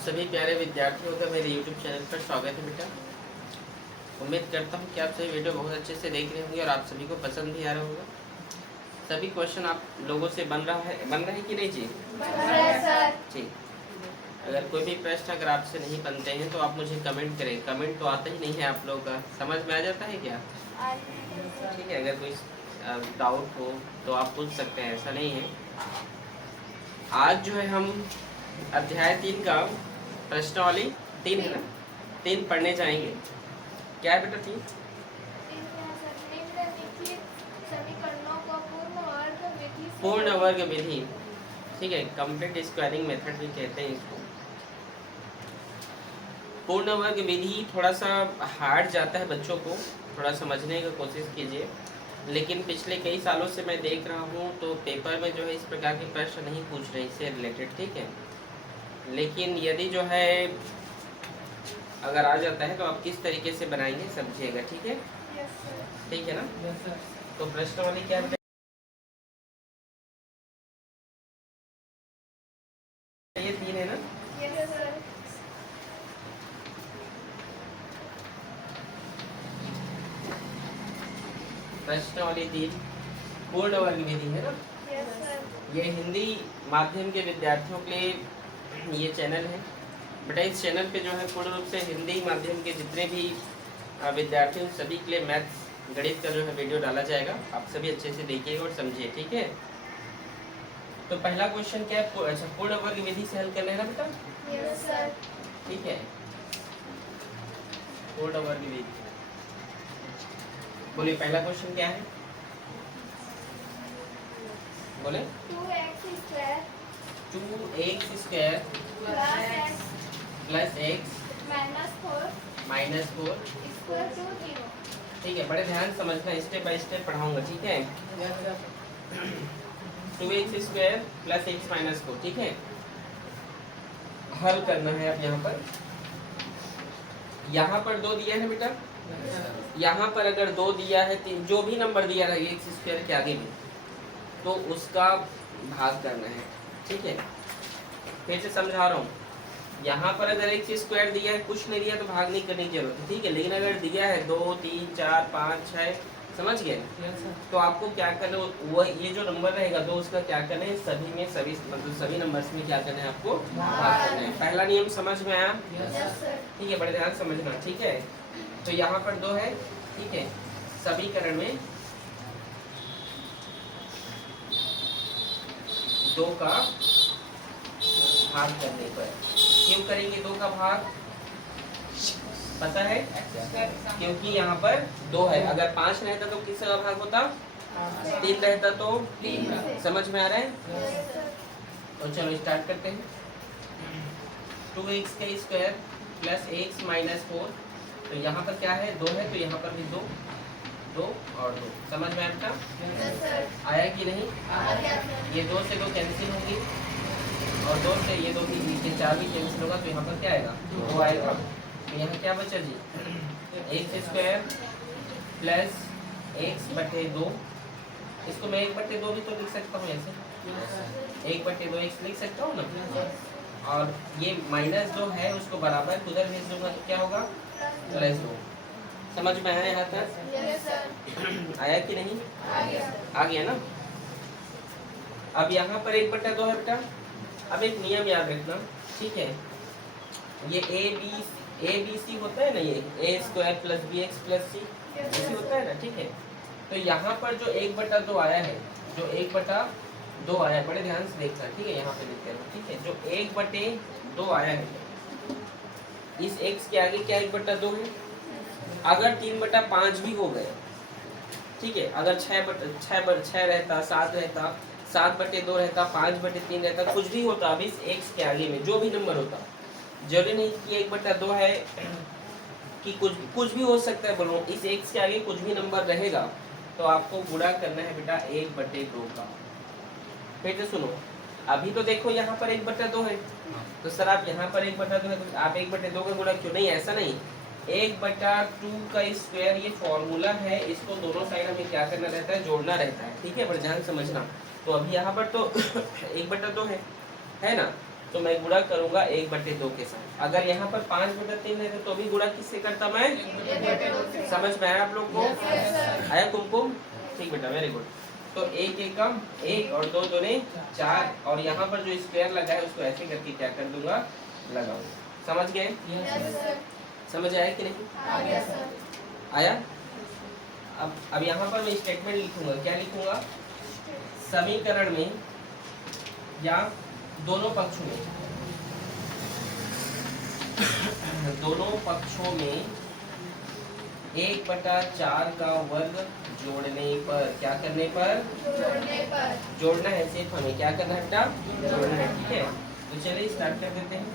सभी प्यारे विद्यार्थियों का मेरे YouTube चैनल पर स्वागत है बेटा। उम्मीद करता हूँ कि आप सभी वीडियो बहुत अच्छे से देख रहे होंगे और आप सभी को पसंद भी आ रहा होगा। सभी क्वेश्चन आप लोगों से बन रहा है कि नहीं जी? जी। अगर कोई भी प्रश्न अगर आपसे नहीं बनते हैं तो आप मुझे कमेंट करें। कमेंट तो आता ही नहीं है आप लोगों का, समझ में आ जाता है क्या? ठीक है, अगर कोई डाउट हो तो आप पूछ सकते हैं, ऐसा नहीं है। आज जो है हम अध्याय 3 का प्रश्नावली 3 है ना, 3 पढ़ने जाएंगे। क्या है बेटा 3? पूर्ण वर्ग विधि। ठीक है, कंप्लीट स्क्वायरिंग मेथड भी कहते हैं इसको। पूर्ण वर्ग विधि थोड़ा सा हार्ड जाता है बच्चों को, थोड़ा समझने की कोशिश कीजिए। लेकिन पिछले कई सालों से मैं देख रहा हूँ तो पेपर में जो है इस प्रकार के प्रश्न नहीं पूछ रहे इससे रिलेटेड, ठीक है। लेकिन यदि जो है अगर आ जाता है तो आप किस तरीके से बनाएंगे समझिएगा, ठीक है? ठीक है ना? तो प्रश्नावली क्या है? ये 3 है ना? प्रश्नावली 3 पूर्ण वर्ग विधि है ना? ये हिंदी माध्यम के विद्यार्थियों के लिए ये चैनल है बेटा। इस चैनल पे जो है पूर्ण रूप से हिंदी माध्यम के जितने भी विद्यार्थी हैं सभी के लिए मैथ्स गणित का जो है वीडियो डाला जाएगा। आप सभी अच्छे से देखिएगा और समझिए, ठीक है? तो पहला क्वेश्चन क्या है? अच्छा, पूर्ण वर्ग विधि से हल करना है ना बेटा? Yes sir. ठीक है, पूर्ण वर्ग विधि। बोलिए पहला क्वेश्चन क्या है? बोले 2x square 2x square plus x minus 4 -4 equal to 0। ठीक है, बड़े ध्यान समझना, स्टेप बाय स्टेप पढ़ाऊंगा, ठीक है? 2x स्क्वायर प्लस x -4, ठीक है। हल करना है अब यहाँ पर 2 दिया है बेटा। यहाँ पर अगर 2 दिया है, जो भी नंबर दिया है x स्क्वायर के आगे में, तो उसका भाग करना है, ठीक है? फिर से समझा रहा हूँ, यहाँ पर अगर x स्क्वायर दिया है, कुछ नहीं दिया तो भाग नहीं करने की जरूरत है, ठीक है? लेकिन अगर दिया है 2 3 4 5 6, समझ गए? तो आपको क्या करना है, वो ये जो नंबर रहेगा 2, उसका क्या करना है, सभी में सभी मतलब सभी नंबर्स में क्या करना है आपको, भाग करना है। पहला नियम समझ में आया? ठीक है, बड़े ध्यान समझना, ठीक है? तो यहाँ पर 2 है, ठीक है, समीकरण में 2 का भाग करने पर। क्यों करेंगे 2 का भाग? पता है? क्योंकि यहाँ पर 2 है। अगर 5 रहता तो किसका भाग होता? 3 रहता तो 3। समझ में आ रहा है? तो चलो स्टार्ट करते हैं। 2x का स्क्वायर प्लस x -4, तो यहाँ पर क्या है? 2 है, तो यहाँ पर भी 2 2 और 2। समझ में आया? आया कि नहीं? ये 2 से 2 कैंसिल होगी और 2 से ये 2 भी, ये 4 भी कैंसिल होगा, तो यहाँ पर क्या आएगा? 2 आएगा। तो यहाँ क्या बचा जी? x square plus x/2। इसको मैं 1/2 भी तो लिख सकता हूँ ऐसे, 1/2x लिख सकता हूँ ना। और ये -2 है, उसको बराबर उधर भेज दूंगा तो क्या होगा? +2। समझ में आया यहाँ तक? आया कि नहीं? आ गया ना? अब यहाँ पर 1/2 है बेटा। अब एक नियम याद रखना, ठीक है? ये ए बी सी होता है ना, ये a square plus bx plus c ऐसे होता है ना, ठीक है? तो यहाँ पर जो 1/2 आया है, जो 1/2 आया है, बड़े ध्यान से देखना, ठीक है? यहाँ पे लिखते हैं, ठीक है? जो 1/2 आया है, इस x के आगे क्या 1/2 है? अगर 3/5 भी हो गए, ठीक है? अगर 6 रहता, 7 रहता, 7/2 रहता, 5/3 रहता, कुछ भी होता, अब इस x के आगे में जो भी नंबर होता, जरूरी नहीं कि 1/2 है कि कुछ भी हो सकता है। बोलो इस x के आगे कुछ भी नंबर रहेगा तो आपको गुणा करना है बेटा 1/2 का। फिर से सुनो, अभी तो देखो यहाँ पर 1/2 है, तो सर आप यहाँ पर 1/2 है तो आप 1/2 का गुणा क्यों? नहीं, ऐसा नहीं। 1/2 का स्क्वायर ये फॉर्मूला है, इसको दोनों साइड हमें क्या करना रहता है? जोड़ना रहता है, ठीक है? बड़े ध्यान समझना। तो अभी यहाँ पर तो 1/2 है ना? तो मैं गुणा करूंगा 1/2 के साथ। अगर यहाँ पर 5/3 है तो भी गुणा किससे करता मैं? समझ में आया आप लोग को? आया कुमकुम? ठीक बेटा, वेरी गुड। तो 1 एकम 1 और 2 दूने 4, और यहाँ पर जो स्क्वायर लगा है उसको ऐसे करके क्या कर दूंगा? लगाऊंगा। समझ गए? समझ आया कि नहीं? आया? अब यहाँ पर मैं स्टेटमेंट लिखूंगा। क्या लिखूंगा? समीकरण में या दोनों पक्षों में दोनों पक्षों में 1/4 का वर्ग जोड़ने पर, क्या करने पर? जोड़ना है। सिर्फ हमें क्या करना है बेटा? जोड़ना है। ठीक है, तो चलिए स्टार्ट कर देते हैं।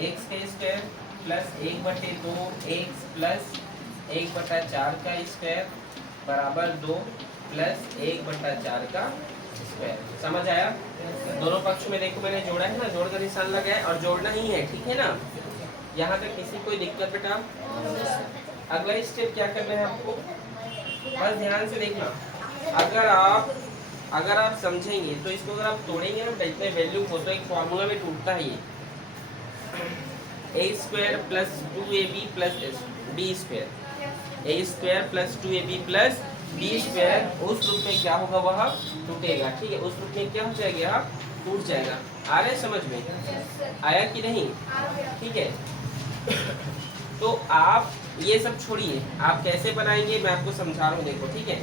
एक्स का स्क्वायर प्लस 1/2 एक्स प्लस 1/4 का स्क्वायर बराबर 2 प्लस 1/4 का स्क्वायर। समझ आया? दोनों पक्ष में देखो मैंने जोड़ा है ना, जोड़ का निशान लगा है और जोड़ना ही है। ठीक है ना? यहाँ तक किसी कोई दिक्कत बेटा? अगला स्टेप क्या करना है आपको? बस ध्यान से देखना। अगर आप समझेंगे तो इसको अगर आप तोड़ेंगे ना, इतने वैल्यू को, तो एक फॉर्मूला में टूटता है ये। A square plus 2ab plus b square, a square plus 2ab plus b square, उस रूप में क्या होगा? वह टूटेगा। ठीक है, उस रूप में क्या हो जाएगा? टूट जाएगा। आ रहा है समझ में? आया कि नहीं? ठीक है, तो आप ये सब छोड़िए, आप कैसे बनाएंगे मैं आपको समझा रहा हूँ। देखो, ठीक है,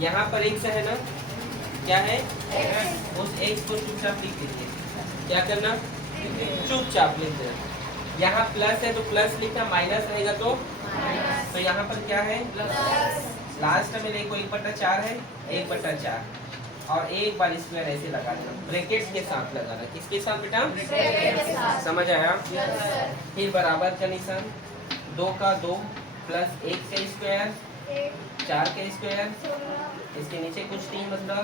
यहाँ पर एक्स है ना, क्या है? उस एक्स को चुपचाप लिख लीजिए। क्या करना? चुपचाप लिख देना। यहाँ प्लस है तो प्लस लिखना, माइनस रहेगा तो यहाँ पर क्या है? लास्ट में देखो 1/4 है, 1/4, और एक बार स्क्वायर ऐसे लगा देना, ब्रैकेट्स के साथ लगाना। किसके साथ बेटा? समझ आया? फिर बराबर का निशान, 2 का 2 प्लस 1 का स्क्वायर 4 का स्क्वायर, इसके नीचे कुछ नहीं, मतलब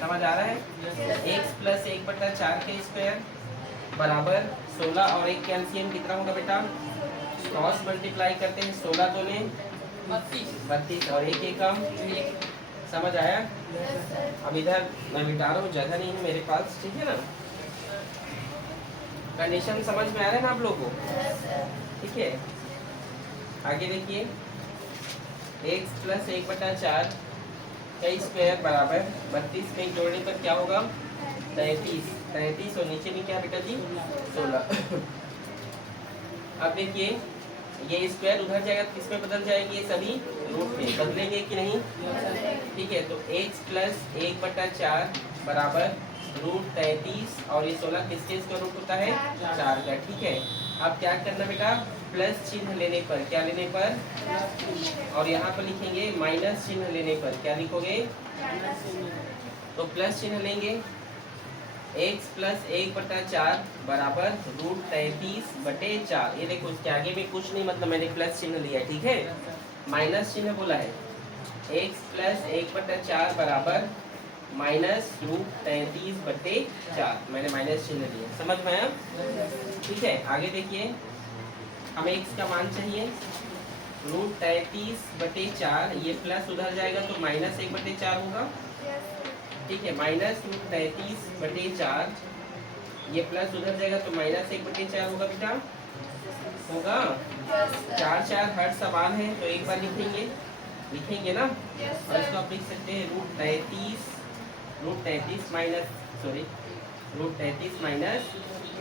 समझ आ रहा है? x प्लस 1/4 का स्क्वायर बराबर 16, और एक कैल्शियम कितना होगा बेटा? क्रॉस मल्टीप्लाई करते हैं, 16 दूने 32 और एक एकम। समझ आया? अब इधर मैं मिटा रहा हूँ, जगह नहीं है मेरे पास। ठीक है ना? कंडीशन समझ में आ रहा है ना आप लोगों को? ठीक है, आगे देखिए, x प्लस 1/4 का स्क्वायर बराबर 32 में जोड़ने पर क्या होगा? 33 और नीचे में क्या बेटा जी? 16। अब देखिए, ये स्क्वायर उधर जाएगा तो किसमें बदल जाएगी? ये सभी रूट में बदलेंगे कि नहीं? ठीक है, तो x प्लस 1/4 बराबर √33, और ये 16 किसके स्क्वायर रूट होता है? 4 का। ठीक है, अब क्या करना बेटा? प्लस चिन्ह लेने पर, क्या लेने पर? और यहाँ पर लिखेंगे माइनस चिन्ह लेने पर, क्या लिखोगे? तो प्लस चिन्ह लेंगे, x प्लस 1/4 बराबर √33/4। ये देखो, इसके आगे भी कुछ नहीं, मतलब मैंने प्लस चिन्ह लिया। ठीक है, माइनस चिन्ह बोला है। x प्लस 1/4 बराबर माइनस √33/4, मैंने माइनस चिन्ह लिया। समझ में आया? ठीक है, आगे देखिए, हमें x का मान चाहिए √33/4, ये प्लस उधर जाएगा तो माइनस 1/4 होगा। ठीक है, माइनस √33/4, ये प्लस उधर जाएगा तो माइनस 1/4 होगा बेटा, होगा। 4 4 हर समान है तो एक बार लिखेंगे ना, और इसको आप लिख सकते हैं √33 माइनस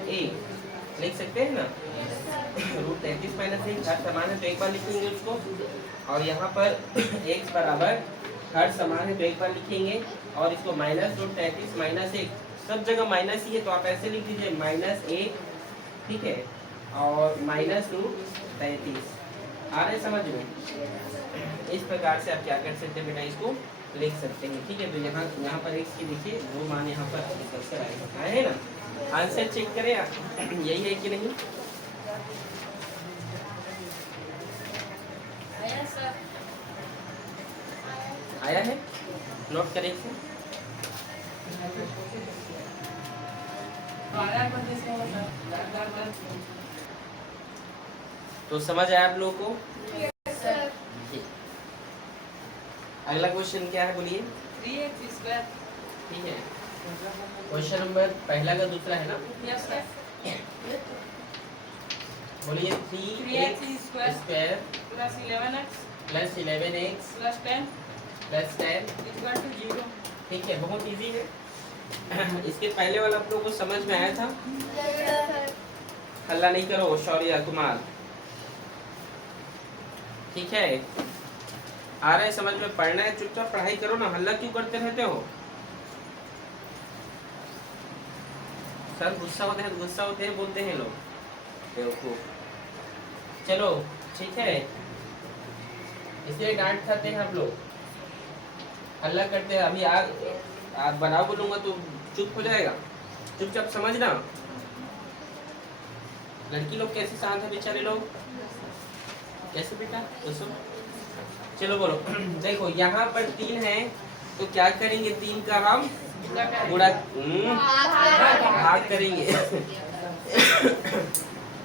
1 लिख सकते हैं ना। √33 माइनस 1 हर समान है तो एक बार लिखेंगे उसको, और यहाँ पर x बराबर हर समान है तो एक बार लिखेंगे, और इसको माइनस √33 माइनस 1, सब जगह माइनस ही है तो आप ऐसे लिख दीजिए -1। ठीक है, और माइनस √33। आ रहे समझ में? इस प्रकार से आप क्या कर सकते हैं बेटा? इसको लिख सकते हैं। ठीक है, तो यहाँ पर x की देखिए वो मान यहाँ पर निकल कर आएगा, है ना? आंसर चेक करें, यही है कि नहीं? आया है? नोट करें इसे। तो समझ आया आप लोगों को? अगला क्वेश्चन क्या है बोलिए? 3x²। ठीक है, क्वेश्चन नंबर पहला का दूसरा है ना, यस सर। बोलिए 3x square plus 11x plus 11x plus 10 plus 10, equal to 0। ठीक है, बहुत इजी है। इसके पहले वाला आप लोगों को समझ में आया था? हल्ला नहीं करो शौर्य कुमार, ठीक है, आ रहा है समझ में? पढ़ना है, चुपचाप पढ़ाई करो ना, हल्ला क्यों करते रहते हो? सर गुस्सा होते हैं, गुस्सा होते हैं बोलते हैं लोग, बेवकूफ। चलो ठीक है, इसलिए डांट खाते हैं आप लोग, हल्ला करते हैं। अभी आज बनाओ बोलूंगा तो चुप हो जाएगा, चुपचाप समझना। लड़की लोग कैसे शांत है बेचारे लोग, कैसे बेटा उसो? चलो बोलो। देखो यहाँ पर 3 है तो क्या करेंगे, 3 का हम गुणा भाग करेंगे।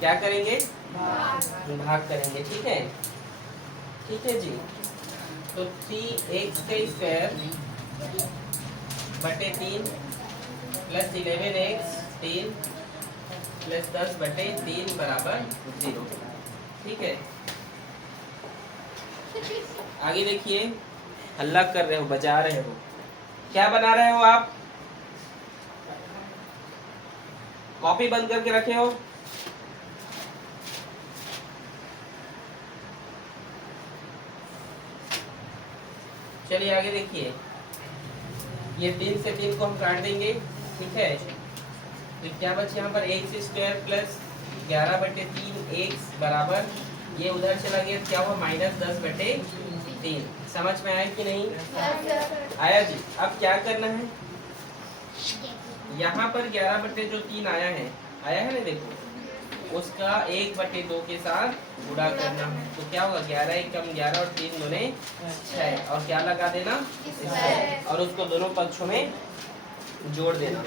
क्या करेंगे, भाग करेंगे, ठीक है, ठीक है जी। तो 3x का स्क्वायर बटे 3 प्लस 11x 3 प्लस 10 बटे 3 बराबर 0, ठीक है। आगे देखिए, हल्ला कर रहे हो, बजा रहे हो, क्या बना रहे हो आप? कॉपी बंद करके रखे हो? चलिए आगे देखिए, ये 3 से 3 को हम काट देंगे, ठीक है। तो क्या बचे यहाँ पर, एक्स स्क्वायर प्लस 11 बटे 3 एक्स बराबर, ये उधर चला गया, क्या हुआ, माइनस 10 बटे 3। समझ में आया कि नहीं? आया जी। अब क्या करना है, यहाँ पर 11 बटे जो 3 आया है ना, देखो उसका 1 बटे 2 के साथ गुणा करना है। तो क्या होगा, 11 एक कम 11 और 3 दूने 6, और क्या लगा देना, और उसको दोनों पक्षों में जोड़ देना,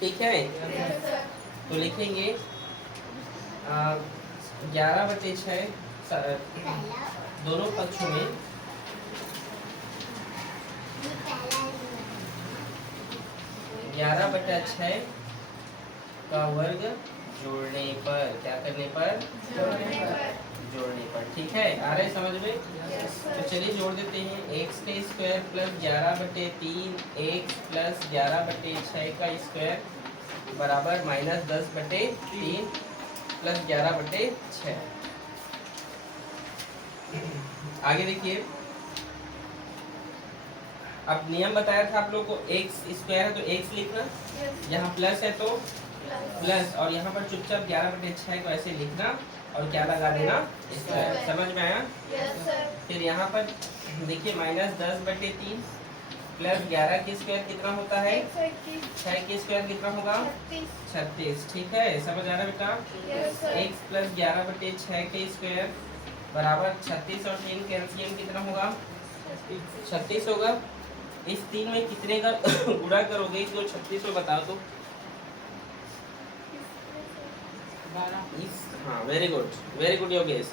ठीक है। तो लिखेंगे 11 बटे 6 दोनों पक्षों में 11 बटा 6 का वर्ग जोड़ने पर, क्या करने पर, जोड़ने पर, ठीक है। आ रहे समझ में? तो चलिए जोड़ देते हैं, एक्स का स्क्वायर प्लस 11 बटे 3 एक्स प्लस 11 बटे 6 का स्क्वायर बराबर माइनस 10 बटे 3 प्लस 11 बटे 6। आगे देखिए, अब नियम बताया था आप लोग को, एक्स स्क्वायर है तो एक्स लिखना, यहाँ प्लस है तो प्लस, और यहाँ पर चुपचाप 11 बटे 6 को ऐसे लिखना और क्या लगा देना, स्क्वायर। समझ में आया? फिर यहाँ पर देखिए, माइनस 10 बटे 3 प्लस 11 की स्क्वायर कितना होता है, 6 की स्क्वायर कितना होगा, 36, ठीक है। समझ आ रहा है बेटा? एक्स प्लस 11 बटे 6 के स्क्वायर बराबर 36, और 3 कैल्सियम कितना होगा, 36 होगा। इस 3 में कितने का गुणा करोगे, जो 36 में बताओ तो? हाँ, वेरी गुड योगेश।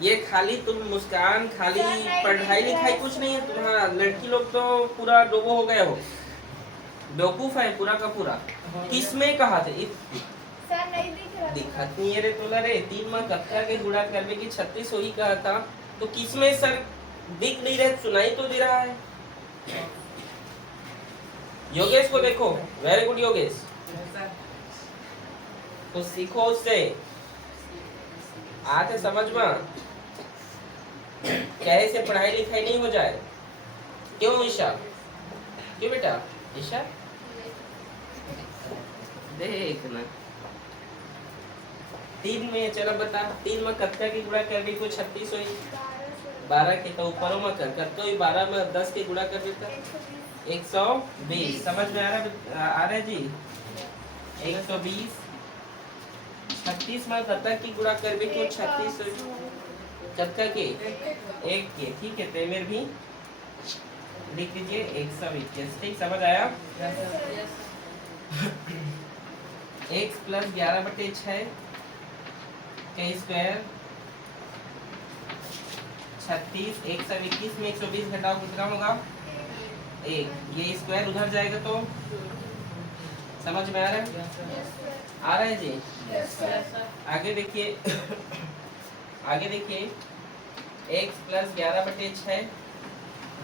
ये खाली तुम मुस्कान, खाली पढ़ाई लिखाई कुछ नहीं है तुम्हारा, लड़की लोग तो पूरा डोबो हो गए हो, बेवकूफ है पूरा का पूरा। किसमें कहा थे, सर नहीं दिखत नहीं है रे तोला रे, 3 में कक्षा के गुणा करने की 36 वही कहा था, तो किसमें सर दिख नहीं रहे, सुनाई तो दे रहा है। योगेश को देखो, वेरी गुड योगेश, तो सीखो उससे, आते समझ में, कैसे पढ़ाई लिखाई नहीं हो जाए। क्यों ईशा, क्यों बेटा ईशा, देखना 3 में, चलो बता, 3 में कत्ता की गुणा करने को 36 हुई, 12 के तो ऊपरों में कर तो 12 में 10 के गुणा कर देता 120। समझ में आ रहा जी, 120, 36 में कत्ता की गुणा करने को 36 कत्ता के 1 के, ठीक है। तेमेर भी लिख दीजिए 121, ठीक, समझ आया? x प्लस 11 बटे 6 का स्क्वायर 36, 121 में 120 घटाओ कितना होगा, 1। ये स्क्वायर उधर जाएगा तो समझ में आ रहा है? आ रहा है जी? आगे देखिए आगे देखिए x प्लस 11/6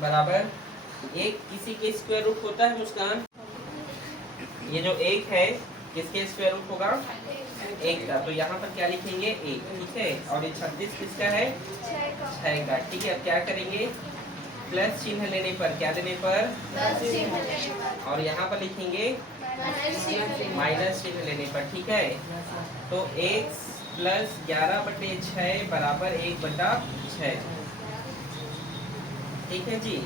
बराबर एक किसी के स्क्वायर रूट होता है मुस्कान। ये जो एक है किसके स्क्वायर रूट होगा? एक का। तो यहाँ पर क्या लिखेंगे? एक, ठीक है। और ये 36 किसका है? 6 का, ठीक है। अब क्या करेंगे? प्लस चिन्ह लेने पर, क्या लेने पर? और यहाँ पर लिखेंगे माइनस चिन्ह लेने पर, ठीक है। तो x प्लस 11/6 बराबर 1/6, ठीक है जी।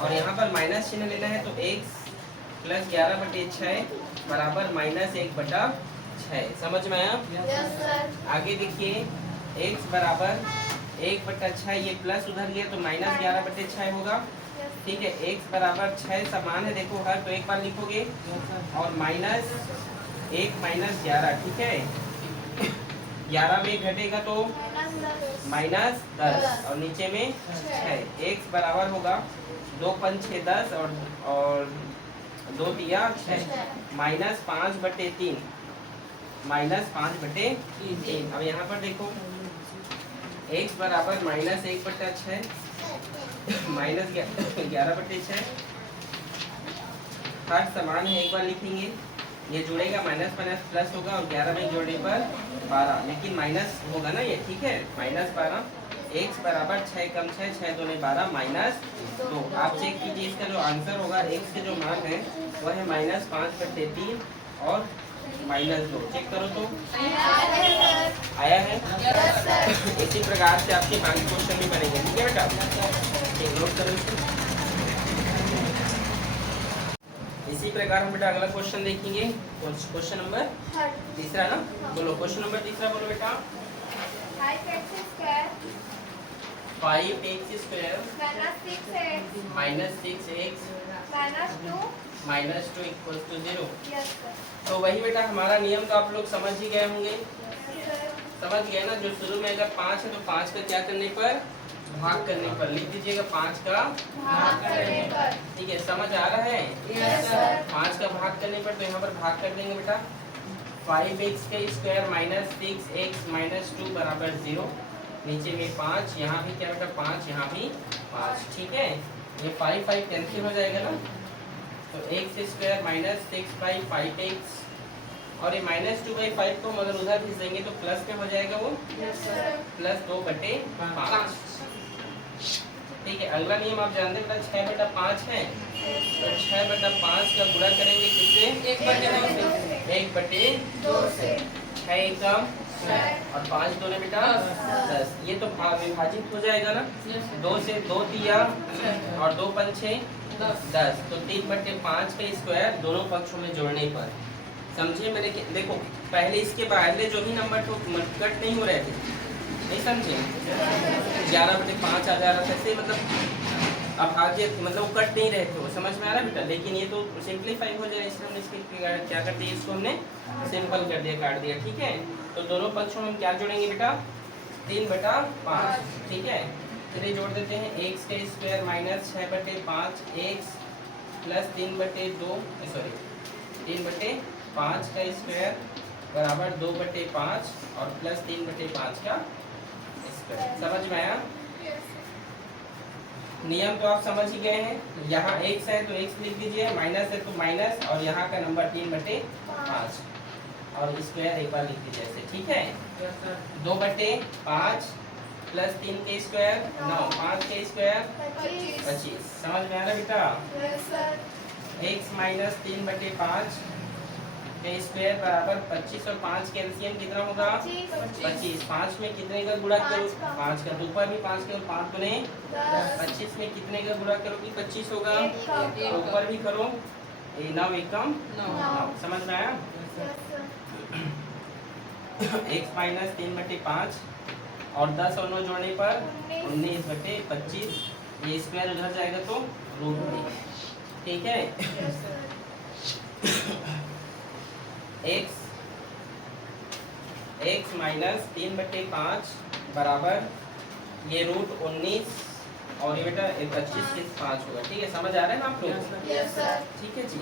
और यहाँ पर माइनस चिन्ह लेना है तो x प्लस 11/6 बराबर माइनस 1/6। समझ में आया? आगे देखिए x बराबर 1/6, ये प्लस उधर गया तो माइनस 11/6 होगा, ठीक है। x बराबर 6 समान है, देखो हर तो एक बार लिखोगे और माइनस 1 माइनस 11, ठीक है। 11 में घटेगा तो माइनस 10 और नीचे में 6। x बराबर होगा 2 5 6 10 और 2 तिया 6 माइनस 5/3, माइनस 5/3। अब यहाँ पर देखो x बराबर माइनस 1/6 माइनस 11/6, हर समान है, एक बार लिखेंगे। ये जुड़ेगा माइनस माइनस प्लस होगा और 11 में जोड़ने पर 12, लेकिन माइनस होगा ना ये, ठीक है। माइनस 12, x बराबर 6 कम 6 6 दूने 12 माइनस 2। आप चेक कीजिए इसका जो आंसर होगा x के जो मान है वह है माइनस 5/3 और माइनस 2। चेक करो तो आया है। इसी प्रकार से आपके बाकी क्वेश्चन भी बनेंगे, ठीक है बेटा। ठीक, नोट करो इसको। इसी प्रकार हम बेटा अगला क्वेश्चन देखेंगे। क्वेश्चन नंबर तीसरा ना, बोलो क्वेश्चन नंबर तीसरा बोलो बेटा। 5x square minus 6x minus 2 equals to 0। तो वही बेटा हमारा नियम तो आप लोग समझ ही गए होंगे। समझ गए ना? जो शुरू में अगर 5 है तो 5 का क्या करने पर? भाग करने पर। लिख दीजिएगा 5 का भाग करने पर, ठीक है। समझ आ रहा है? 5 का भाग करने पर तो यहाँ पर भाग कर देंगे बेटा। 5x square minus 6x minus 2 बराबर 0। नीचे में 5, यहाँ भी क्या बेटा? 5, यहाँ भी 5, ठीक है। ये 5 5 कैंसिल हो जाएगा ना, तो x स्क्वायर माइनस 6/5x और ये माइनस 2/5 को मगर उधर भेज देंगे तो प्लस में हो जाएगा वो, प्लस 2/5, ठीक है। अगला नियम आप जानते हैं बेटा 6/5 है, तो 6/5 का गुणा करेंगे किससे? 1/2 से। 6 एकम और 5 दूने बेटा 10। ये तो विभाजित हो जाएगा ना, 2 से 2 तिया और 2 पंचे 10, तो 3/5 का स्क्वायर दोनों पक्षों में जोड़ने पर। समझे मेरे? देखो पहले इसके पहले जो भी नंबर तो कट नहीं हो रहे थे, नहीं समझे? 11/5 आ जा रहा था, ऐसे मतलब अब आगे मतलब कट नहीं रहे थे वो, समझ में आ रहा है बेटा? लेकिन ये तो सिंप्लीफाई हो जाए, इसलिए हमने इसके क्या कर दिया, इसको हमने सिंपल कर दिया, काट दिया, ठीक है। तो दोनों पक्षों में क्या जोड़ेंगे बेटा? 3/5, ठीक है। चलिए जोड़ देते हैं। x का स्क्वायर माइनस 6/5x प्लस 3/5 का स्क्वायर बराबर 2/5 और प्लस 3/5 का स्क्वायर। समझ में आया? नियम तो आप समझ ही गए हैं। यहाँ x है तो x लिख दीजिए, माइनस है तो माइनस, और यहाँ का नंबर 3/5 और स्क्वायर एक बार लिख दीजिए ऐसे, ठीक है। 2/5 प्लस 3 के स्क्वायर 9, 5 के स्क्वायर 25। समझ में आ रहा बेटा? x माइनस 3/5 के स्क्वायर बराबर 25 और 5 के एलसीएम कितना होगा? 25। 5 में कितने का गुणा करो? 5 का। तो ऊपर भी 5 के और 5 दूने 25 में कितने का गुणा करोगी? 25 होगा, तो ऊपर भी करो। 9 एकम 9। समझ में आया? x माइनस 3/5 और 10 और 9 जोड़ने पर 19/25। ये स्क्वायर उधर जाएगा तो रूट में, ठीक है। x माइनस 3/5 बराबर ये रूट 19 और ये बेटा 25 के 5 होगा, ठीक है। समझ आ रहा है ना आप लोग? ठीक है जी।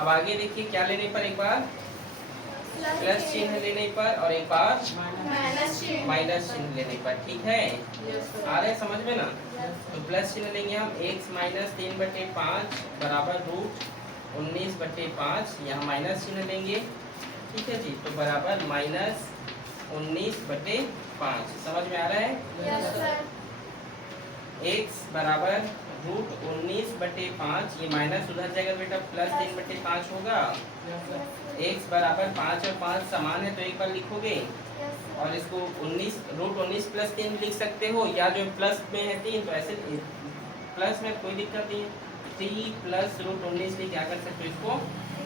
अब आगे देखिए क्या लेने पर, एक बार प्लस चिन्ह लेने पर और एक बार माइनस चिन्ह लेने पर, ठीक है। आ रहे हैं समझ में ना। तो प्लस चिन्ह लेंगे हम, x माइनस 3/5 बराबर रूट 19/5, यहाँ माइनस चिन्ह लेंगे, ठीक है जी। तो बराबर माइनस 19/5, समझ में आ रहा है। x बराबर रूट 19/5, ये माइनस उधर जाएगा बेटा, प्लस 3/5 होगा। x बराबर 5 और 5 समान है तो एक बार लिखोगे, और इसको 19 रूट 19 प्लस 3 लिख सकते हो, या जो प्लस में है 3 तो ऐसे प्लस में कोई दिक्कत नहीं है, 3 प्लस रूट 19 भी क्या कर सकते हो, इसको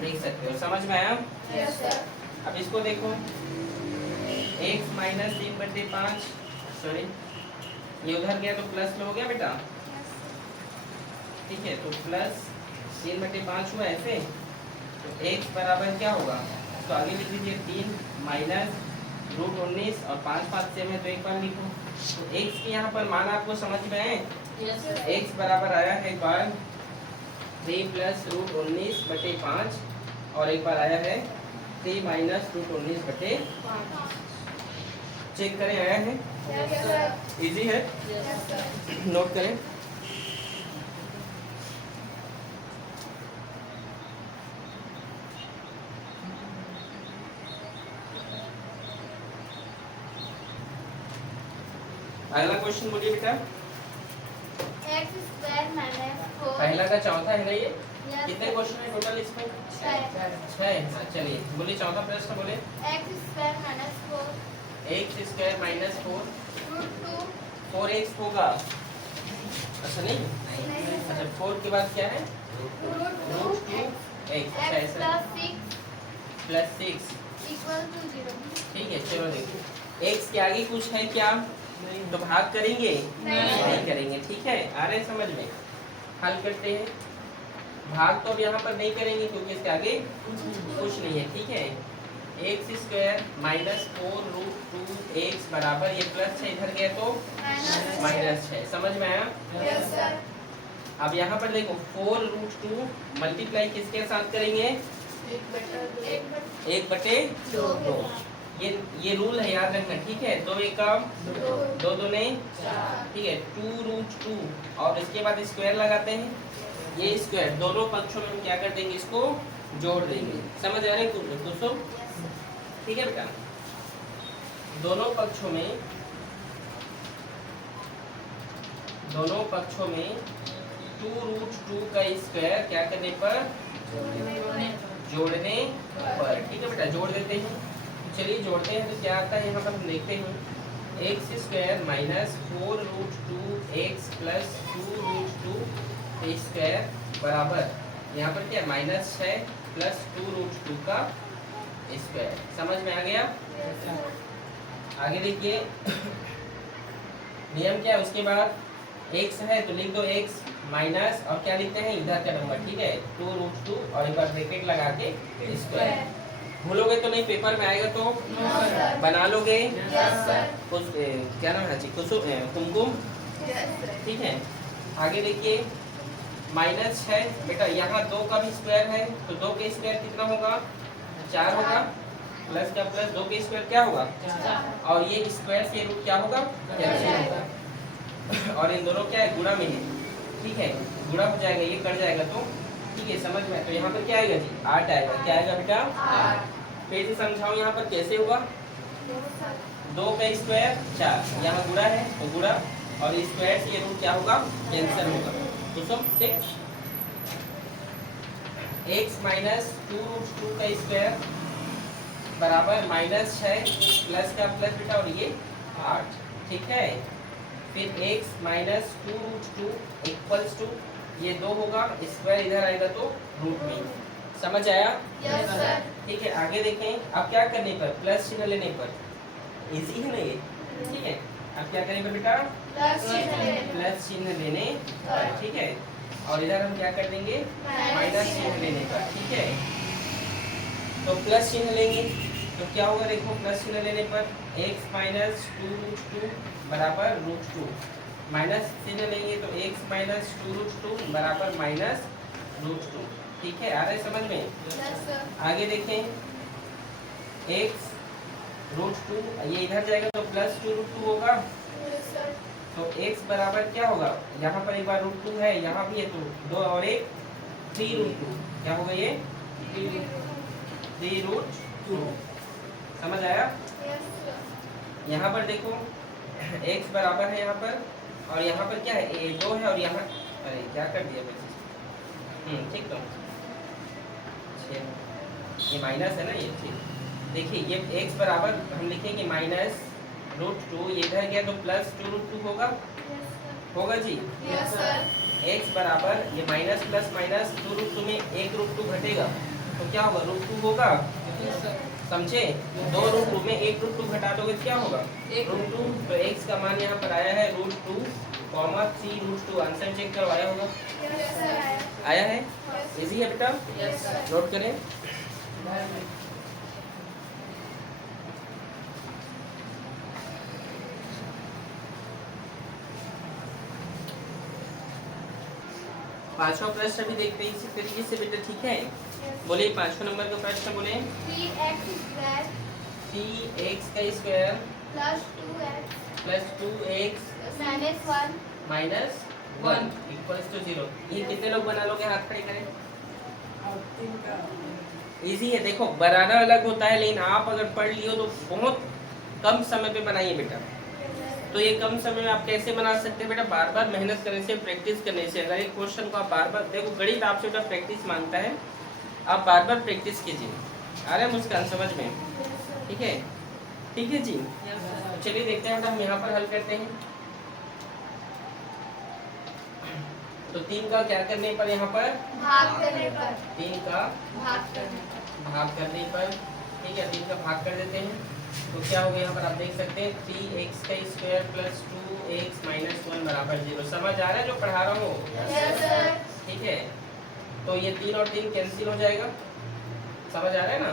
लिख सकते हो। समझ में आया? अब इसको देखो, x माइनस 3/5, सॉरी ये उधर गया तो प्लस में हो गया बेटा, ठीक है। तो प्लस 3/5 हुआ ऐसे, तो x बराबर क्या होगा, तो आगे लिख लीजिए 3 माइनस रूट 19 और 5 5 सेम है तो एक बार लिखो। तो x के यहाँ पर मान आपको समझ में आए, x बराबर आया है एक बार 3 प्लस रूट 19/5 और एक बार आया है 3 माइनस रूट 19/5। चेक करें आया है, इजी है, नोट करें। अगला क्वेश्चन बोलिए बेटा। पहला का चौथा है ना ये, कितने क्वेश्चन है टोटल इसमें? 6। चलिए बोलिए चौथा प्रश्न बोले। x स्क्वायर माइनस 4 4x होगा, अच्छा नहीं, अच्छा 4 के बाद क्या है, रूट 2x, अच्छा ऐसा प्लस 6 ठीक है। चलो देखिए x के आगे कुछ है क्या, तो भाग करेंगे नहीं करेंगे, ठीक है। आ रहे समझ में, हल करते हैं। भाग तो अब यहाँ पर नहीं करेंगे क्योंकि इसके आगे कुछ नहीं है, ठीक है। X square minus 4 root 2x बराबर, ये प्लस है इधर गया तो माइनस है, समझ में आया? अब यहाँ पर देखो 4 रूट 2 मल्टीप्लाई किसके साथ करेंगे, 1/2। ये रूल है, याद रखना, ठीक है। 2 एकम 2 दूने, ठीक है। 2 रूट 2 और इसके बाद स्क्वायर लगाते हैं, ये स्क्वायर दोनों पक्षों में हम क्या कर देंगे, इसको जोड़ देंगे। समझ आ रहे हैं दोस्तों, ठीक है बेटा। दोनों पक्षों में 2 रूट 2 का स्क्वायर क्या करने पर, जोड़ने पर, ठीक है बेटा, जोड़ देते हैं। चलिए जोड़ते हैं तो क्या आता है, यहाँ पर हम देखते हैं x square minus 4 root 2x plus 2 root 2 square बराबर, यहाँ पर क्या माइनस 6 प्लस 2 रूट 2 का स्क्वायर। समझ में आ गया? आगे देखिए नियम क्या है, उसके बाद x है तो लिख दो x माइनस और क्या लिखते हैं इधर का नंबर, ठीक है, 2 रूट 2 और एक बार ब्रैकेट लगा के स्क्वायर। भूलोगे तो नहीं, पेपर में आएगा तो बना लोगे, कुछ क्या नाम है कुमकुम, ठीक है। आगे देखिए माइनस है बेटा, यहाँ 2 का भी स्क्वायर है तो 2 के स्क्वायर कितना होगा, 4 होगा, प्लस का प्लस 2 के स्क्वायर क्या होगा, और ये स्क्वायर से रूट क्या होगा, कैंसिल होगा, और इन दोनों क्या है, गुणा में है, ठीक है, गुणा हो जाएगा, ये कट जाएगा तो ठीक है, समझ में। तो यहाँ पर क्या आएगा जी, 8 आएगा, क्या आएगा बेटा, 8। फिर से समझाओ यहाँ पर कैसे होगा, 2 का स्क्वायर 4, यहाँ गुणा है तो गुणा, और स्क्वायर से ये रूट क्या होगा, कैंसिल होगा, तो सब ठीक। x माइनस 2 रूट 2 का स्क्वायर बराबर माइनस 6 प्लस का प्लस बेटा और ये 8, ठीक है। फिर x minus 2 root 2 equals to, ये 2 होगा, स्क्वायर इधर आएगा तो रूट में, समझ आया? Yes sir. ठीक है, आगे देखें। अब क्या करने पर, प्लस चिन्ह लेने पर, इजी है ना ये, ठीक है। अब क्या करने पर बेटा, प्लस चिन्ह लेने पर, ठीक है। और इधर हम क्या कर देंगे, माइनस चिन्ह लेने पर, ठीक है। तो प्लस चिन्ह लेंगे तो क्या होगा, देखो प्लस चिन्ह लेने पर x माइनस 2 रूट 2 बराबर रूट 2, माइनस चिन्ह लेंगे तो x माइनस 2 रूट 2 बराबर माइनस रूट 2, ठीक है, आ रहा है समझ में? Yes, sir. आगे देखें, x रूट 2 ये इधर जाएगा तो प्लस 2 रूट 2 होगा। Yes, sir. तो x बराबर क्या होगा, यहाँ पर एक बार रूट 2 है, यहाँ भी है, तो 2 और 1 3 रूट 2, क्या होगा ये 3 रूट 2। समझ आया? Yes, sir. यहाँ पर देखो x बराबर है यहाँ पर, और यहाँ पर क्या है a 2 है, और यहाँ अरे क्या कर दिया बच्चे, ठीक तो ये माइनस है ना ये, ठीक। देखिए ये x बराबर हम लिखेंगे माइनस रूट 2, ये इधर गया तो प्लस 2 रूट 2 होगा, Yes, sir. होगा जी। Yes, sir. x बराबर ये माइनस प्लस माइनस 2 रूट 2 में 1 रूट 2 घटेगा तो क्या होगा, रूट 2 होगा। समझे? 2 रूट 2 में 1 रूट 2 घटा दोगे तो क्या होगा, रूट 2। तो x का मान यहाँ पर आया है root 2 comma 3 root 2। Answer check करो, आया होगा? Yes, sir. आया है? इजी है बेटा, Yes, sir. नोट करें। पांचवा प्रश्न भी देखते हैं इसी तरीके से बेटा, ठीक है? बोलिए 5वां नंबर का प्रश्न बोले। 3x square 3x का square plus 2x plus 2x minus 1 minus 1 equals to 0। ये कितने लोग बना लोगे, हाथ खड़े करें। इजी है, देखो बनाना अलग होता है, लेकिन आप अगर पढ़ लियो तो बहुत कम समय पे बनाइए बेटा। तो ये कम समय में आप कैसे बना सकते हैं बेटा, बार बार मेहनत करने से, प्रैक्टिस करने से। अगर एक क्वेश्चन को आप बार बार देखो, गणित आपसे बेटा प्रैक्टिस मांगता है, आप बार बार प्रैक्टिस कीजिए। आ रहा है मुस्कान समझ में? ठीक है, ठीक है जी। चलिए देखते हैं बेटा, हम यहाँ पर हल करते हैं। तो 3 का क्या करने पर, यहाँ पर भाग करने पर 3 का भाग करने पर भाग करने पर, ठीक है, 3 का भाग कर देते हैं। तो क्या होगा, यहाँ पर आप देख सकते हैं 3x का स्क्वायर प्लस 2x माइनस 1 बराबर 0। समझ आ रहा है जो पढ़ा रहा हूँ? Yes, sir. ठीक है, तो ये 3 और 3 कैंसिल हो जाएगा। समझ आ रहा है ना?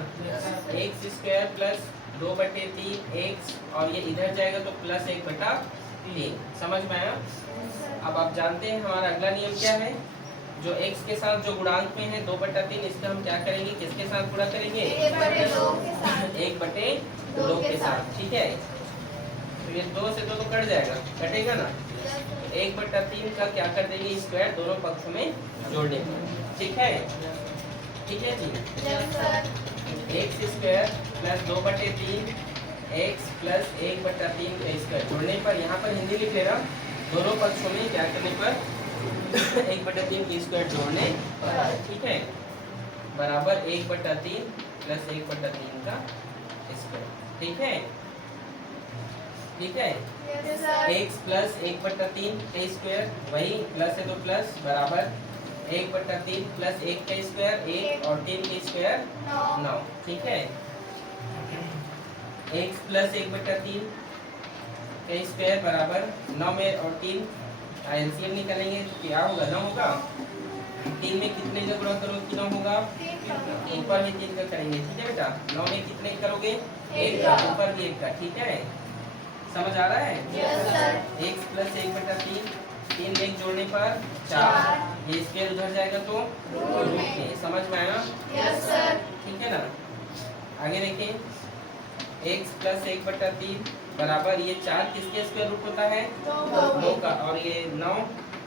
x स्क्वायर प्लस 2/3 x, और ये इधर जाएगा तो प्लस 1/3। समझ में आया? अब आप जानते हैं हमारा अगला नियम क्या है, जो x के साथ जो गुणांक में है 2/3, इसका हम क्या करेंगे, किसके साथ गुणा करेंगे, 1/2 के साथ 1/2 के साथ। ठीक है, तो ये 2 से 2 तो कट जाएगा, कटेगा ना। 1/3 का क्या कर देंगे, स्क्वायर दोनों पक्षों में जोड़ने पर। ठीक है, ठीक है जी। Yes, sir. x square plus 2/3 x plus 1/3 का स्क्वायर जोड़ने पर, यहाँ पर हिंदी लिख लेना, दोनों पक्षों में क्या करने पर 1/3 की स्क्वायर जोड़ने पर। ठीक है, बराबर 1/3 प्लस 1/3 का स्क्वायर। ठीक है, ठीक है। Yes, sir. x प्लस 1/3 का स्क्वायर, वही प्लस है तो प्लस, बराबर 1/3 प्लस 1 का स्क्वायर 1 और 3 का स्क्वायर 9। ठीक है, x प्लस 1/3 का स्क्वायर बराबर 9 में और 3 एलसीएम निकालेंगे तो क्या होगा, 9 होगा। 3 में कितने का गुणा करोगे कि 9 होगा, ऊपर भी 3 का करेंगे। ठीक है बेटा, 9 में कितने करोगे, 1 का, ऊपर भी 1 का। ठीक है, समझ आ रहा है? Yes, sir. x प्लस 1/3, 3 में 1 जोड़ने पर 4, ये स्क्वायर उधर जाएगा तो रूट में। समझ में आया? Yes, sir. ठीक है ना। आगे देखिए, x प्लस 1/3 बराबर ये 4 किसके स्क्वायर रूट होता है, 2 का, और ये 9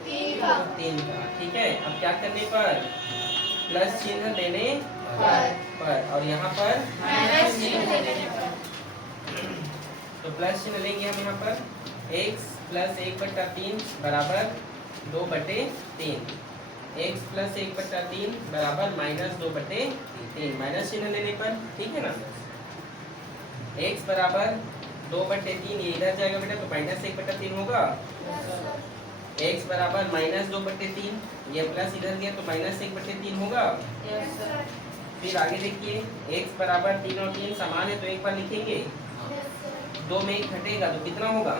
3 का 3 का। ठीक है, अब क्या करने पर, प्लस चिन्ह देने पर, और यहाँ पर माइनस चिन्ह देने पर तो प्लस चिन्ह लेंगे हम यहाँ पर, x प्लस 1/3 बराबर 2/3, x प्लस 1/3 बराबर माइनस 2/3, माइनस चिन्ह लेने पर। ठीक है ना, x बराबर 2/3, ये इधर जाएगा बेटा तो माइनस 1/3 होगा। x बराबर माइनस 2/3, ये प्लस इधर गया तो माइनस 1/3 होगा। Yes, sir. फिर आगे देखिए, x बराबर 3 और 3 समान है तो एक बार लिखेंगे, Yes, sir. 2 में 1 घटेगा तो कितना होगा,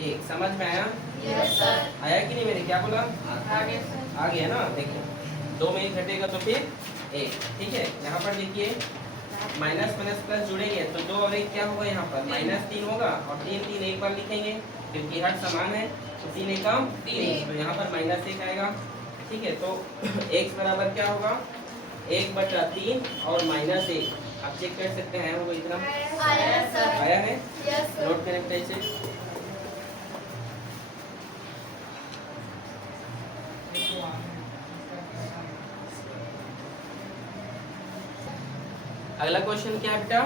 1। समझ में आया? Yes, sir. आया कि नहीं, मैंने क्या बोला, आगे sir. आ गया ना। देखो 2 में 1 घटेगा तो फिर 1। ठीक है, यहाँ पर देखिए माइनस माइनस प्लस जुड़ेंगे तो 2 और 1 क्या होगा, यहाँ पर माइनस 3 होगा, और 3 एक बार लिखेंगे क्योंकि हर समान है तो 3 एकम 3, तो यहाँ पर माइनस 1 आएगा। ठीक है, तो x बराबर क्या होगा 1/3 और -1। आप चेक कर सकते हैं वो इतना आया है सर। आया है। Yes sir. नोट करें इसे। अगला क्वेश्चन क्या है बेटा?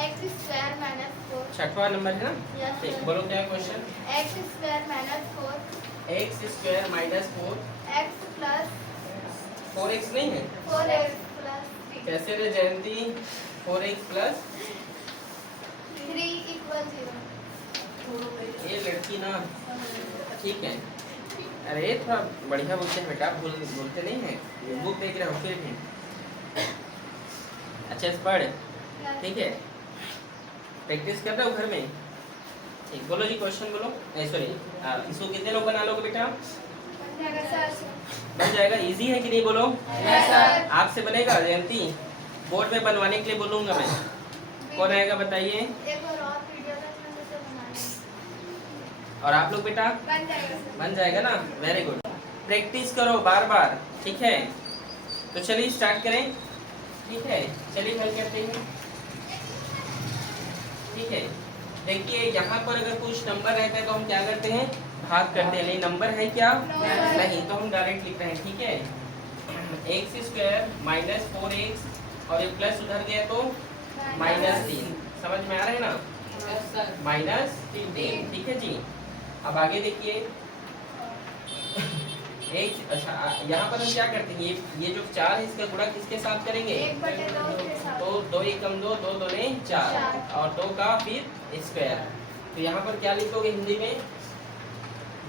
x square minus 4। छठवां नंबर है ना? यस ठीक, सर। बोलो क्या question? x square minus 4 x square minus 4 x plus 4x नहीं है? 4x प्लस 3 कैसे रे जयंती? 4x plus 3 equal 0। ये लड़की ना, ठीक है। अरे थोड़ा बढ़िया बोलते हैं बेटा, बोलते नहीं है, बुक देख रहे हो फिर भी अच्छे से पढ़, ठीक है। प्रैक्टिस कर रहे हो घर में? ठीक, बोलो जी क्वेश्चन बोलो। सॉरी, इसको कितने लोग बना लोगे बेटा? बन जाएगा। इजी है कि नहीं बोलो? Yes sir. आपसे बनेगा जयंती? बोर्ड में बनवाने के लिए बोलूंगा मैं। कौन आएगा बताइए? एक और वीडियो देखने में से बनाना और आप लोग बेटा? बन जाएगा सर। बन जाएगा ना? Very good. प्रैक्टिस करो बार बार, ठीक है। तो चलिए स्टार्ट करें, ठीक है। चलिए हल करते हैं, ठीक है। देखिए यहाँ पर अगर कुछ नंबर रहता है तो हम क्या करते हैं? भाग करते हैं। नहीं नंबर है क्या? नहीं, तो हम डायरेक्ट लिख रहे हैं, ठीक है। x स्क्वायर माइनस 4x और ये प्लस उधर गया तो -3। समझ में आ रहा है ना? -3, ठीक है जी। अब आगे देखिए अच्छा यहाँ पर हम क्या करते हैं? ये जो 4 है इसका गुणा किसके साथ करेंगे? 1/2 के साथ। तो 2 एकम 2, 2 दूने 4 और 2 का फिर स्क्वायर। तो यहाँ पर क्या लिखोगे हिंदी में?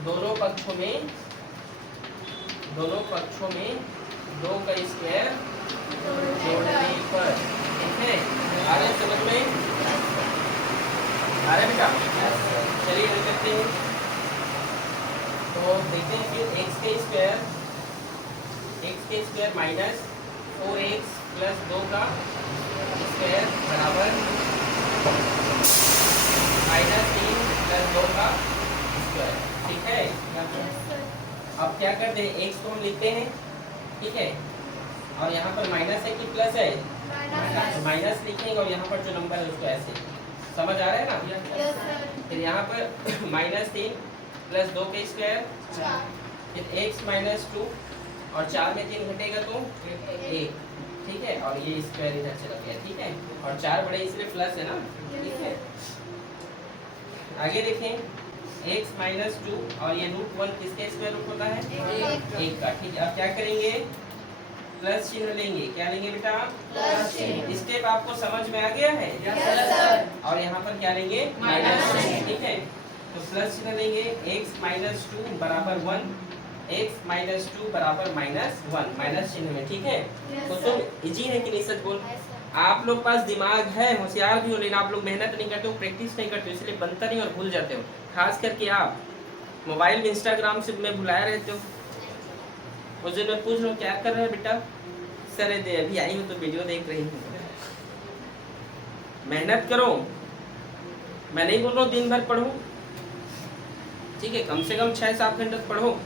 दोनों पक्षों में 2 का स्क्वायर जोड़ने पर, ठीक है। आ रहे समझ में? आ रहे बेटा? चलिए हल करते हैं। तो देखते हैं फिर x के स्क्वायर माइनस 4x प्लस 2 का स्क्वायर बराबर -3 प्लस 2 का स्क्वायर, ठीक है। अब क्या करते हैं? x को हम लिखते हैं, ठीक है। और यहाँ पर माइनस है कि प्लस है? माइनस लिखेंगे और यहाँ पर जो नंबर है उसको ऐसे। समझ आ रहा है ना? Yes sir. फिर यहाँ पर -3 प्लस 2 का स्क्वायर, 4 फिर x माइनस 2 और 4 में 3 घटेगा तो 1, ठीक है। और ये स्क्वायर इधर चला गया, ठीक है। और 4 बड़े इसलिए प्लस है ना, ठीक है। आगे देखें x माइनस 2 और ये √1 किसके स्क्वायर रूट होता है? 1 का, ठीक है। अब क्या करेंगे? प्लस चिन्ह लेंगे। क्या लेंगे बेटा? प्लस चिन्ह। स्टेप आपको समझ में आ गया है? Yes sir. और यहाँ पर क्या लेंगे? माइनस चिन्ह, ठीक है। तो प्लस चिन्ह लेंगे। x माइनस 2 बराबर 1, x माइनस 2 बराबर -1, माइनस चिन्ह में, ठीक है। तो तुम इजी है कि नहीं? सच बोल। आप लोग पास दिमाग है, होशियार भी हो, लेकिन आप लोग मेहनत नहीं करते हो, प्रैक्टिस नहीं करते हो, इसलिए बनता नहीं और भूल जाते हो। खास करके आप मोबाइल में इंस्टाग्राम से में भुलाया रहते हो। उस दिन मैं पूछ रहा हूँ क्या कर रहे हैं बेटा? सर दे अभी आई हूँ तो वीडियो देख रही हूँ। मेहनत करो, मैं नहीं बोल रहा हूँ दिन भर पढ़ो, ठीक है। कम से कम 6-7 घंटे पढ़ो,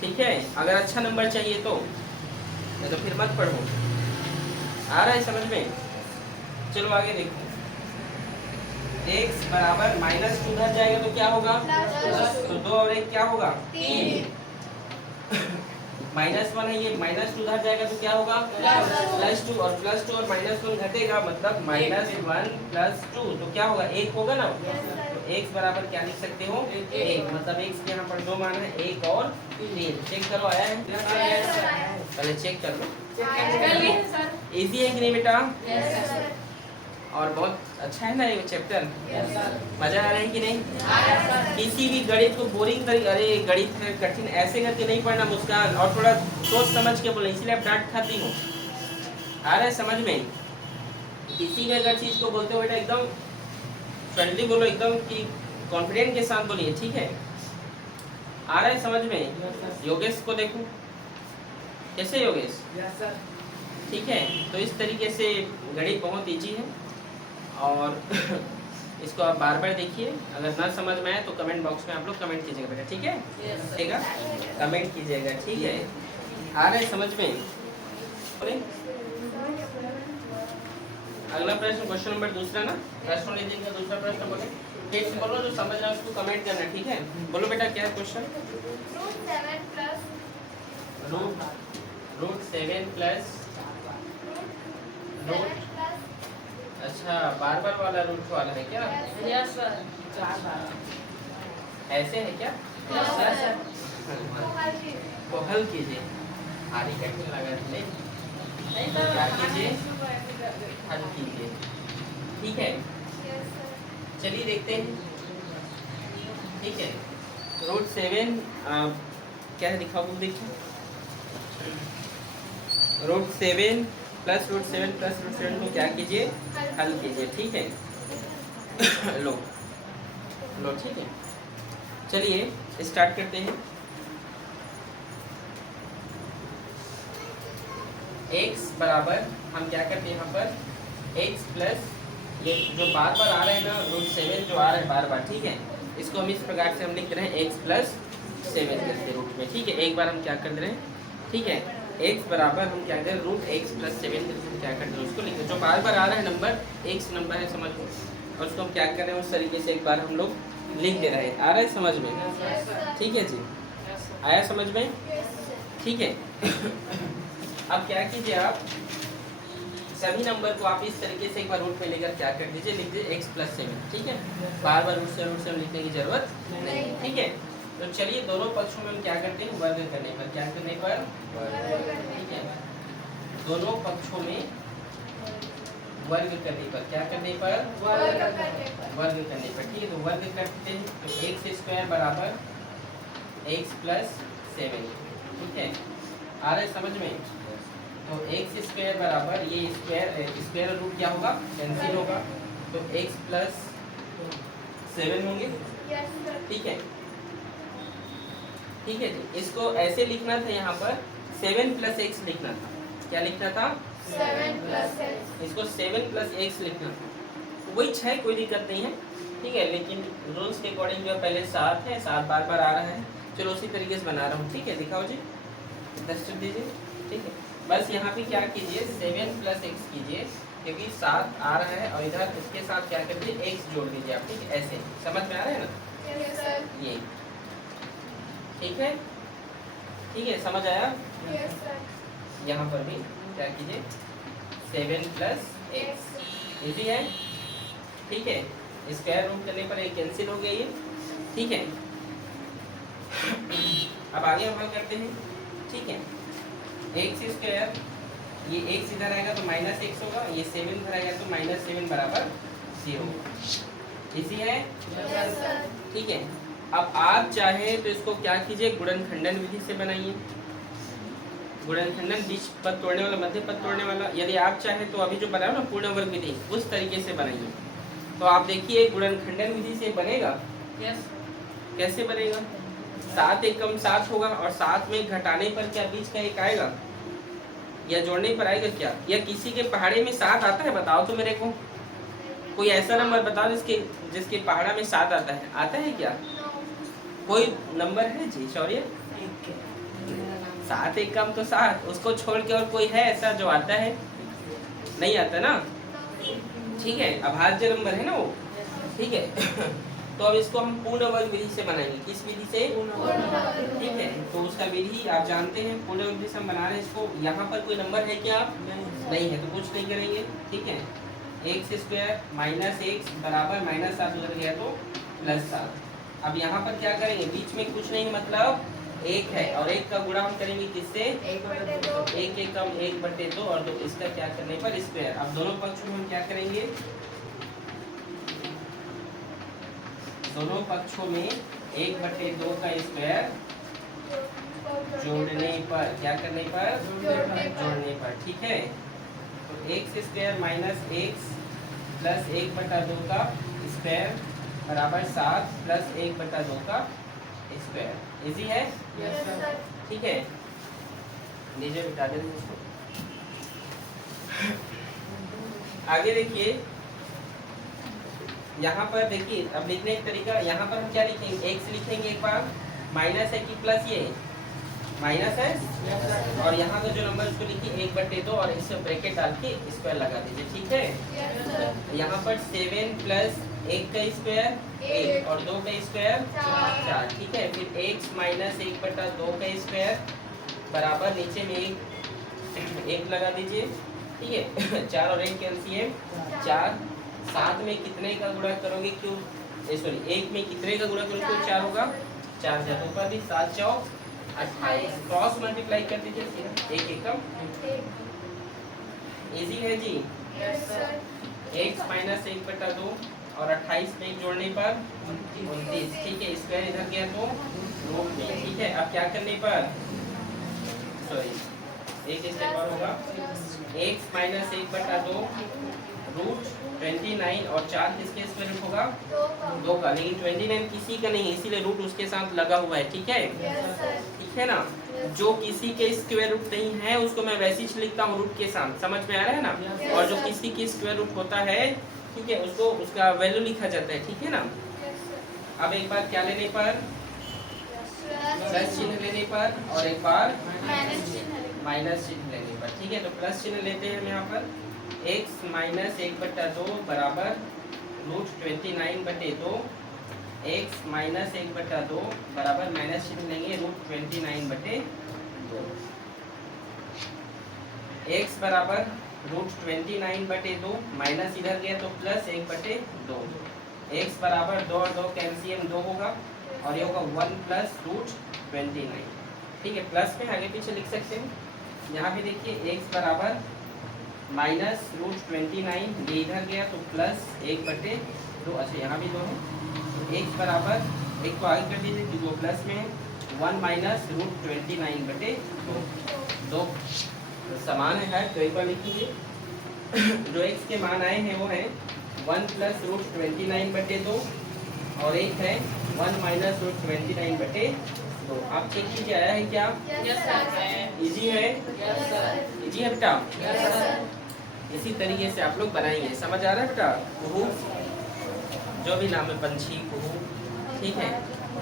ठीक है। अगर अच्छा नंबर चाहिए तो, नहीं तो फिर मत पढ़ो। आ रहा है समझ में? चलो आगे देखो। x बराबर -2 उधर जाएगा तो क्या होगा? तो 2 और 1 क्या होगा? 3 -1 है, ये -2 उधर जाएगा तो क्या होगा? +2 और +2 और -1 घटेगा, मतलब -1 + 2 तो क्या होगा? 1 होगा ना। तो x बराबर क्या लिख सकते हो? 1, मतलब x के यहाँ पर 2 मान है, 1 और 3। चेक करो आया है? पहले चेक कर लो। इजी है कि नहीं बेटा? और बहुत अच्छा है ना ये चैप्टर? मजा आ रहा है कि नहीं? किसी भी गणित को बोरिंग तरीके, अरे गणित है कठिन ऐसे करके नहीं पढ़ना मुस्कान, और थोड़ा सोच समझ के बोलना, इसलिए आप डांट खाती हो। आ रहा है समझ में? किसी भी अगर चीज को बोलते हो बेटा एकदम फ्रेंडली बोलो, एकदम कि कॉन्फिडेंट के साथ बोलिए, ठीक है। आ रहा है समझ में? योगेश को देखो कैसे योगेश, ठीक है। तो इस तरीके से गणित बहुत ईजी है और इसको आप बार बार देखिए, अगर ना समझ में आए तो कमेंट बॉक्स में आप लोग कमेंट कीजिएगा बेटा, ठीक है? ठीक है, कमेंट कीजिएगा, ठीक है? आ रहा है समझ में? अगला प्रश्न, क्वेश्चन नंबर दूसरा ना, प्रश्न लीजिएगा दूसरा प्रश्न बोले, फिर से बोलो, जो समझ रहा है उसको कमेंट करना, ठीक है? बोलो बेटा क्या है क्वेश्चन? रूट 7 प्लस रूट, अच्छा बार बार वाला रूट वाला है क्या? Yes sir. ऐसे है क्या? को हल कीजिए, हारी कटने लगा था नहीं, क्या कीजिए? हल कीजिए, ठीक है? चलिए देखते हैं, ठीक है? रूट 7 क्या है दिखाओ, बुक देखिए। Root 7 plus root 7 plus root 7 को क्या कीजिए? हल कीजिए, ठीक है? लो लो, ठीक है? चलिए स्टार्ट करते हैं। x बराबर हम क्या करते हैं यहाँ पर, x प्लस ये जो बार बार आ रहा है ना रूट 7 जो आ रहा है बार बार, ठीक है? इसको हम इस प्रकार से हम लिख रहे हैं x प्लस 7 करके रूट में, ठीक है? एक बार हम क्या कर रहे हैं, ठीक है? x बराबर हम क्या करें, रूट x प्लस 7 करके हम क्या कर रहे हैं उसको लिख रहे हैं, जो बार बार आ रहा है नंबर x नंबर है समझ लो, और उसको हम क्या कर रहे हैं उस तरीके से एक बार हम लोग लिख दे रहे हैं। आ रहा है समझ में? ठीक है जी, आया समझ में? ठीक है। अब क्या कीजिए, आप सभी नंबर को आप इस तरीके से एक बार रूट में लेकर क्या कर दीजिए, लिख दीजिए x प्लस 7, ठीक है? बार बार रूट से लिखने की जरूरत नहीं, ठीक है? तो चलिए दोनों पक्षों में हम क्या करते हैं, वर्ग करने पर, क्या करने पर, ठीक है? दोनों पक्षों में वर्ग करने पर, क्या करने पर, वर्ग करने पर, ठीक है? तो वर्ग करते हैं, तो x स्क्वायर बराबर x प्लस 7, ठीक है? आ रहा है समझ में? तो x स्क्वायर बराबर ये स्क्वायर रूट क्या होगा, कैंसिल होगा, तो x प्लस 7 होंगे, ठीक है? ठीक है जी, इसको ऐसे लिखना था, यहाँ पर 7 प्लस x लिखना था, क्या लिखना था, 7 प्लस x, इसको 7 प्लस x लिखना था, वही 6, कोई दिक्कत नहीं है, ठीक है? लेकिन रूल्स के अकॉर्डिंग जो पहले 7 है, 7 बार बार आ रहा है, चलो उसी तरीके से बना रहा हूँ, ठीक है? दिखाओ जी, डस्टर दीजिए, ठीक है? बस यहाँ पे क्या कीजिए, 7 प्लस x कीजिए, क्योंकि 7 आ रहा है, और इधर इसके साथ क्या कर दीजिए, x जोड़ दीजिए आप, ठीक है? ऐसे समझ में आ रहा है ना, ये ठीक है? ठीक है, समझ आया? यहाँ पर भी क्या कीजिए, 7 प्लस x, इजी है, ठीक है? स्क्वायर रूट करने पर एक कैंसिल हो गया ये, ठीक है? अब आगे हम हल करते हैं, ठीक है? x स्क्वायर, ये x इधर आएगा तो माइनस x होगा, ये 7 इधर आएगा तो माइनस 7 बराबर 0, इजी है, ठीक है? अब आप चाहे तो इसको क्या कीजिए, गुणनखंडन विधि से बनाइए, गुणनखंडन बीच पद तोड़ने वाला, मध्य पद तोड़ने वाला, यदि आप चाहे तो अभी जो बनाओ ना पूर्ण वर्ग विधि, उस तरीके से बनाइए, तो आप देखिए गुणनखंडन विधि से बनेगा, यस कैसे बनेगा, 7 एक कम 7 होगा, और 7 में घटाने पर क्या बीच का एक आएगा, या जोड़ने पर आएगा क्या, या किसी के पहाड़े में 7 आता है, बताओ तो मेरे को, कोई ऐसा नंबर बताओ जिसके पहाड़ा में 7 आता है क्या, कोई नंबर है जी, शौर्य? 7 एक कम तो 7, उसको छोड़ के और कोई है ऐसा जो आता है, नहीं आता ना, ठीक है? अभाज्य नंबर है ना वो, ठीक है? तो अब इसको हम पूर्ण वर्ग विधि से बनाएंगे, किस विधि से, ठीक है? तो उसका विधि आप जानते हैं, पूर्ण वर्ग विधि से हम बना रहे हैं इसको। यहाँ पर कोई नंबर है क्या, नहीं है, तो कुछ नहीं करेंगे, ठीक है? x स्क्वायर माइनस x बराबर माइनस 7 उधर गया तो प्लस 7। अब यहाँ पर क्या करेंगे, बीच में कुछ नहीं, मतलब 1 है, और 1 का गुणा हम करेंगे किससे, 1 के कम 1/2 और 2, इसका क्या करने पर स्क्वायर। अब दोनों पक्षों में हम क्या करेंगे, दोनों पक्षों में 1/2 का स्क्वायर जोड़ने पर, क्या करने पर, जोड़ने पर, ठीक है? तो x square minus x plus 1/2 का स्क्वायर बराबर 7 प्लस 1/2 का स्क्वायर, इजी है, ठीक है? लीजिए बिठा दें इसको। आगे देखिए, यहाँ पर देखिए, अब लिखने का तरीका, यहाँ पर हम क्या लिखेंगे, एक्स लिखेंगे एक बार, माइनस है कि प्लस, ये माइनस है, और यहाँ का जो नंबर उसको लिखिए 1/2 और इसमें ब्रैकेट डाल के स्क्वायर लगा दीजिए, ठीक है। यहाँ पर 7 प्लस 1 का स्क्वायर 8 और 2 का स्क्वायर 4, ठीक है। फिर x माइनस 1/2 का स्क्वायर बराबर नीचे में एक लगा दीजिए, ठीक है। 4 और 1 कैंसिल 4, 7 में कितने का गुणा करोगे, क्यों सॉरी 1 में कितने का गुणा करोगे, क्यों 4 होगा, 4 जाता ऊपर भी 7 चौक 28, क्रॉस मल्टीप्लाई कर दीजिए सीधा, एक एकम, इजी है जी। x माइनस 1/2 और 28 में जोड़ने पर 29, ठीक है। स्क्वायर इधर गया तो रूट में, ठीक है। अब क्या करने पर, सॉरी एक स्टेप और होगा, x माइनस 1/2 रूट 29 और 4 किसके स्क्वायर रूट होगा, 2 का, लेकिन 29 किसी का नहीं है इसीलिए रूट उसके साथ लगा हुआ है, ठीक है, ठीक है ना। जो किसी के स्क्वायर रूट नहीं है उसको मैं वैसे ही लिखता हूँ रूट के साथ, समझ में आ रहा है ना। और जो किसी की स्क्वायर रूट होता है, ठीक है, उसको उसका वैल्यू लिखा जाता है, ठीक है ना। अब एक बार क्या लेने पर, प्लस चिन्ह लेने पर, और एक बार माइनस चिन्ह लेने पर, ठीक है। तो प्लस चिन्ह लेते हैं हम यहाँ पर, x माइनस 1/2 बराबर रूट 29/2, x माइनस 1/2 बराबर माइनस चिन्ह लेंगे रूट 29/2, x बराबर रूट 29/2 माइनस इधर गया तो प्लस 1/2, x बराबर 2 और 2 कैल्सियम 2 होगा, और ये होगा 1 प्लस रूट 29, ठीक है। प्लस में आगे पीछे लिख सकते हैं। यहाँ पे देखिए x बराबर माइनस रूट 29, ये इधर गया तो प्लस 1/2, अच्छा यहाँ भी 2 है, x बराबर, एक को आगे कर दीजिए क्योंकि वो प्लस में है, 1 माइनस रूट 29/2, 2 समान है तो एक बार लिखिए। जो x के मान आए हैं वो है 1 प्लस रूट 29/2 और एक है 1 माइनस रूट 29/2। आप चेक कीजिए आया है क्या, इजी है, इजी है बेटा। इसी तरीके से आप लोग बनाएंगे, समझ आ रहा है बेटा। कुहू, जो भी नाम है, पंछी कुहू, ठीक है।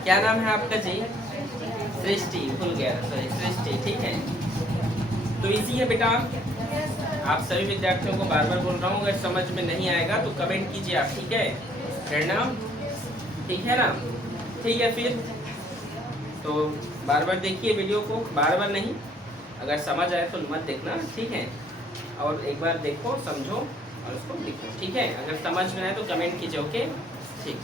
क्या नाम है आपका जी, सृष्टि, भूल गया, सॉरी सृष्टि, ठीक है। तो इजी है बेटा। आप सभी विद्यार्थियों को बार बार बोल रहा हूँ, अगर समझ में नहीं आएगा तो कमेंट कीजिए आप, ठीक है, करना, ठीक है ना। ठीक है, फिर तो बार बार देखिए वीडियो को, बार बार नहीं, अगर समझ आए तो मत देखना, ठीक है। और एक बार देखो, समझो और उसको लिखो, ठीक है। अगर समझ में आए तो कमेंट कीजिए, ओके, ठीक।